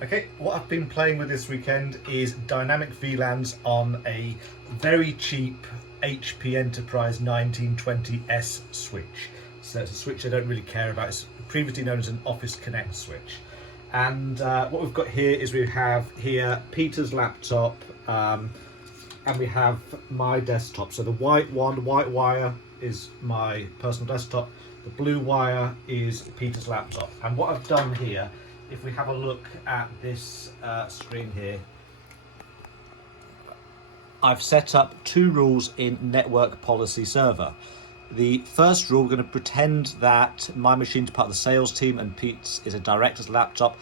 Okay, what I've been playing with this weekend is dynamic VLANs on a very cheap HP Enterprise 1920S switch. So it's a switch I don't really care about. It's previously known as an Office Connect switch. And what we've got here is we have here Peter's laptop and we have my desktop. So the white wire is my personal desktop. The blue wire is Peter's laptop. And what I've done here, if we have a look at this screen here, I've set up two rules in Network Policy Server. The first rule, we're going to pretend that my machine's part of the sales team and Pete's is a director's laptop.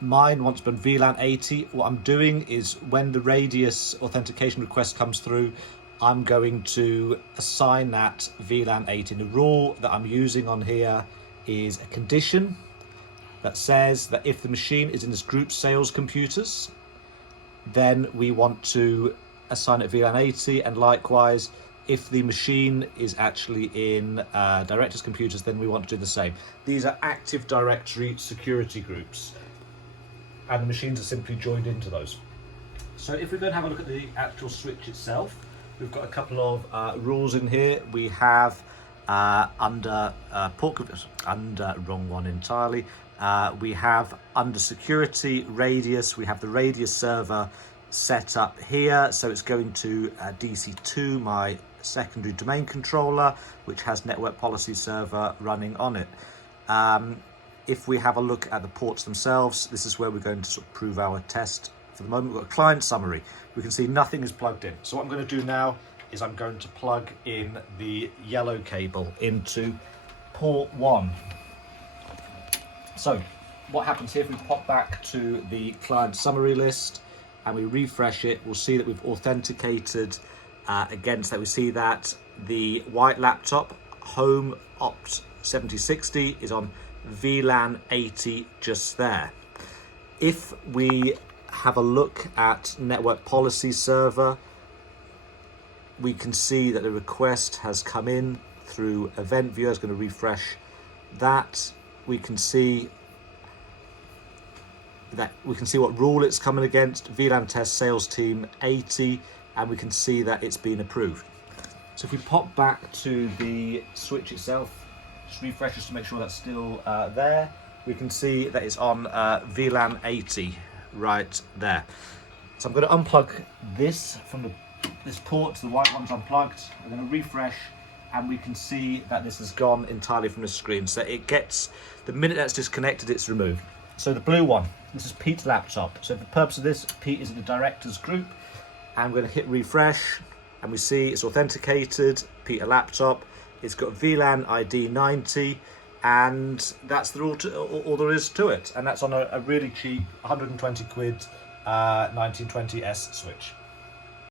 Mine wants to be VLAN 80. What I'm doing is when the Radius authentication request comes through, I'm going to assign that VLAN 80. And the rule that I'm using on here is a condition that says that if the machine is in this group sales computers, then we want to assign it VLAN 80, and likewise if the machine is actually in directors computers, then we want to do the same. These are Active Directory security groups and the machines are simply joined into those. So if we go and have a look at the actual switch itself, we've got a couple of rules in here. We have under wrong one entirely. We have under security radius, we have the radius server set up here. So it's going to DC2, my secondary domain controller, which has network policy server running on it. If we have a look at the ports themselves, this is where we're going to sort of prove our test. For the moment, we've got a client summary. We can see nothing is plugged in. So what I'm going to do now is I'm going to plug in the yellow cable into port 1. So what happens here, if we pop back to the client summary list and we refresh it, we'll see that we've authenticated against that. We see that the white laptop, home opt 7060, is on VLAN 80 just there. If we have a look at network policy server, we can see that the request has come in through event viewer. Is going to refresh that. We can see what rule it's coming against, VLAN test sales team 80, and we can see that it's been approved. So if we pop back to the switch itself, just refresh just to make sure that's still there, we can see that it's on VLAN 80 right there. So I'm going to unplug this from this port, the white one's unplugged. I'm going to refresh and we can see that this has gone entirely from the screen. So it gets, the minute that's disconnected, it's removed. So the blue one, this is Pete's laptop. So for the purpose of this, Pete is in the directors group. I'm going to hit refresh and we see it's authenticated, Peter laptop. It's got VLAN ID 90 and that's all there is to it. And that's on a really cheap 120 quid 1920S switch.